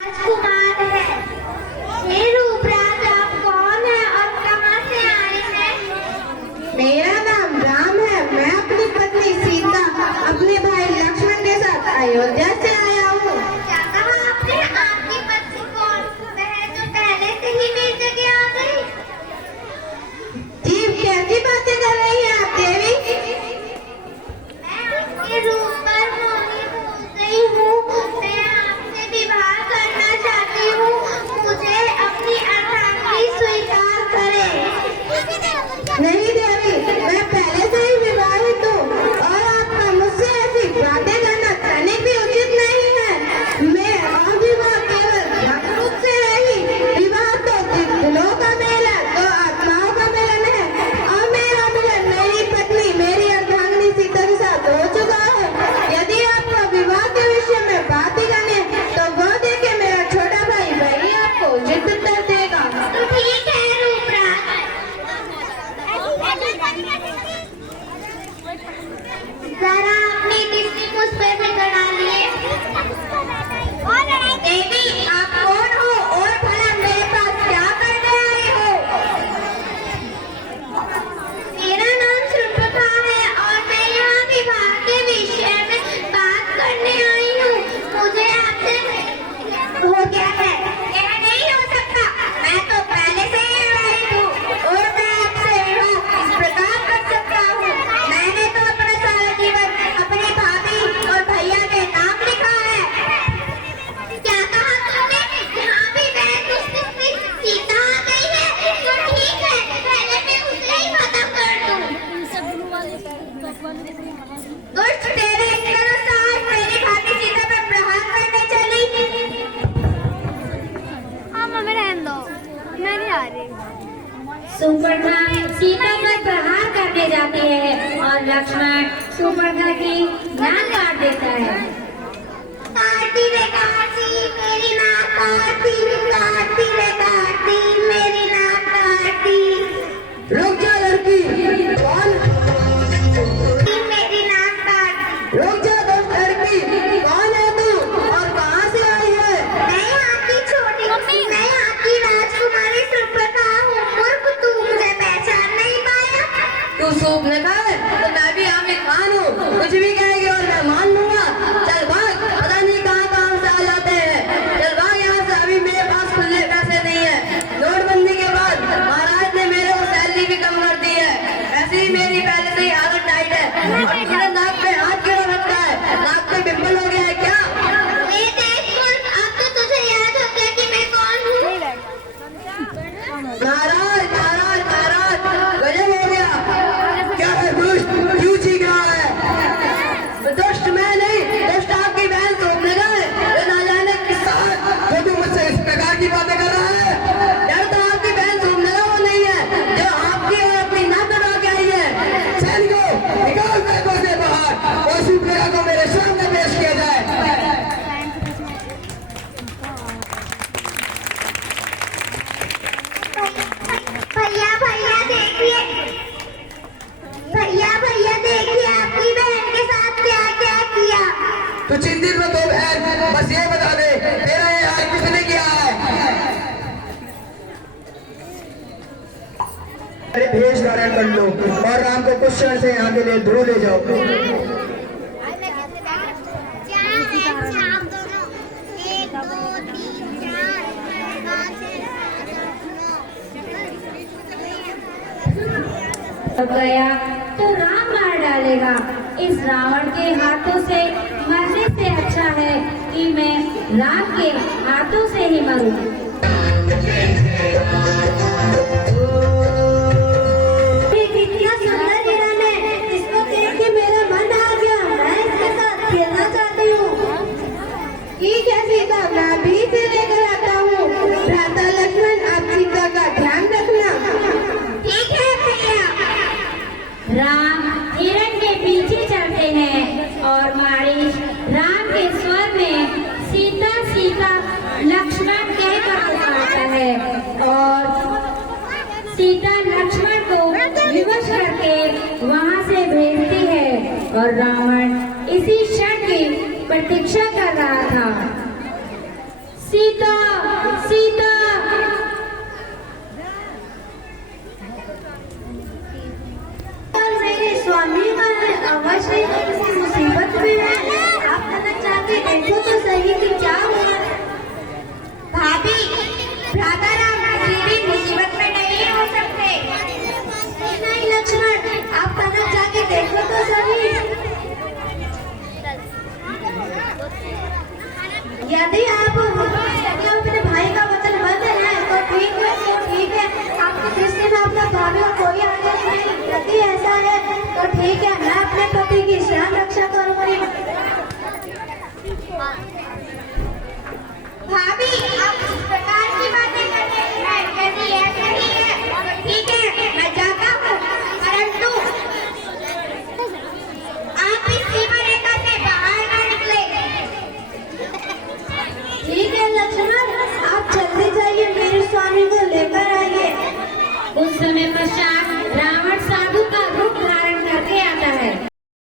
राजकुमार है। हे रूपराज, आप कौन है और कहाँ से आए हैं? मेरा नाम राम है। मैं अपनी पत्नी सीता अपने भाई लक्ष्मण के साथ अयोध्या से आया हूँ। क्या कहा आपने? आपकी पत्नी कौन? वह जो पहले से ही मेरी जगह आ गई। जी कैसी बातें कर रही हैं आप देवी? मैं आपके रूप पर मोहित हो गई हूँ। मैं आपसे विवाह करना चाहती हूँ। मुझे अपनी अर्धांगिनी स्वीकार करें। नहीं देवी, मैं पहले से ही विवाहित हूँ और आपका मुझसे ऐसी बातें करना तनिक भी उचित नहीं है। मैं अविवाह केवल रूप से नहीं, विवाह तो दिलों का मेल है, तो आत्माओं का मिलन है। और मेरा मिलन मेरी पत्नी मेरी अर्धांगिनी सीता के साथ हो चुका है। यदि आपको विवाह के विषय में बात ही करनी है तो वो देखे मेरा छोटा भाई, वही आपको उचित उत्तर देगा। तो ठीक है रूपराज। जरा अपनी किसी मुझ पे भी चढ़ा लिए। देवी आप कौन हो और भला मेरे पास क्या करने आई हो? मेरा नाम सुप्रभा है और मैं यहाँ विवाह के विषय में बात करने आई हूँ। मुझे आपसे हो गया है। यह नहीं हो सकता। मैं तो पहले से ही विवाहित हूँ और मैं आपसे विवाह इस प्रकार कर सकता हूँ। मैंने तो अपना सारा जीवन अपनी भाभी और भैया के नाम लिखा है। क्या कहा तुमने? यहाँ भी वह दुष्ट सीता आ गई है। तो ठीक है, पहले मैं उसे ही खत्म कर दूँ। दुष्ट तेरे अनुसार मेरी भाभी सीता पर प्रहार करने चली। हाँ मम्मी, रहने दो, मैं नहीं आ रही। सुपर्णा सीता पर प्रहार करने जाती है और लक्ष्मण सुपर्णा की नाक काट देता है। काटी रे काटी, मेरी नाक काटी। काटी रे काटी, मेरी नाक काटी। रुक जा लड़की, कौन? मेरी नाक काटी। रुक जा लड़की, कौन है तू और कहाँ से आई है? मैं यहाँ की छोटी, मैं यहाँ की राजकुमारी सुप्रभा हूँ। मूर्ख, तू मुझे पहचान नहीं पाया? तू सूप न खाए तो मैं भी आमिर खान हूँ। कुछ भी कहेगी और मैं मान लूंगा। चल भाग, पता नहीं कहाँ से आ जाते हैं। चल भाग यहाँ से, अभी मेरे पास खुले पैसे नहीं है। नोटबंदी के बाद महाराज ने मेरे को सैलरी भी कम कर दी है। वैसे ही मेरी पहले से ही हालत टाइट है और तेरे नाक पे हाथ क्यों रखता है? नाक पे पिंपल हो गया है क्या? ये देख मूर्ख, अब तो तुझे याद हो गया कि मैं कौन हूँ। महाराज महाराज महाराज, गजब हो गया। क्या है दुष्ट, क्यों चीख रहा है? दुष्ट मैं नहीं, दुष्ट आपकी बहन सोमनगर है। ये ना जाने किसका है जो तू मुझसे इस प्रकार की बातें कर रहा है। डर तो आपकी बहन सोमनगर वो नहीं है जो आपकी और अपनी नाक कटवा के आई है। सैनिकों, निकाल बैठो से बाहर और सुप्रिया को मेरे सामने पेश किया जाए। भैया भैया देखिए, भैया भैया देखिए, आपकी बहन के साथ क्या क्या किया। तो चिंतित मत हो बहन, बस ये बता दे तेरा ये हाल किसने किया है? अरे भेष धारण कर लो और राम को कुछ क्षण से यहाँ के लिए दूर ले जाओ। क्या है आप दोनों? 1 2 3 4 5 6 7 गया तो राम मार डालेगा। इस रावण के हाथों से मरने से अच्छा है कि मैं राम के हाथों से ही मरूं। कितना सुंदर हिरन है, इसको देख के मेरा मन आ गया। मैं इसके साथ खेलना चाहती हूँ। ठीक है सीता, मैं भी इसे लेकर आता हूँ। भ्राता लक्ष्मण, आप सीता का ध्यान रखना। ठीक है भैया। राम हिरण के पीछे चलते हैं और मारीच राम के स्वर में सीता सीता लक्ष्मण कहकर पुकारता है और सीता लक्ष्मण को विवश करके वहाँ से भेजती है। और रावण इसी क्षण की प्रतीक्षा कर रहा था। सीता सीता। और मेरे स्वामी का अवश्य किसी मुसीबत में है। आप कनक जाके देखो तो सही कि क्या हुआ। भाभी, भ्राता राम किसी भी मुसीबत में नहीं हो सकते। नहीं लक्ष्मण, आप कनक जाके देखो तो सही। यदि आप अपने भाई का वचन बदल है तो ठीक है, आपकी दृष्टि में अपना भाभी और कोई आगे नहीं। यदि ऐसा है तो ठीक है, मैं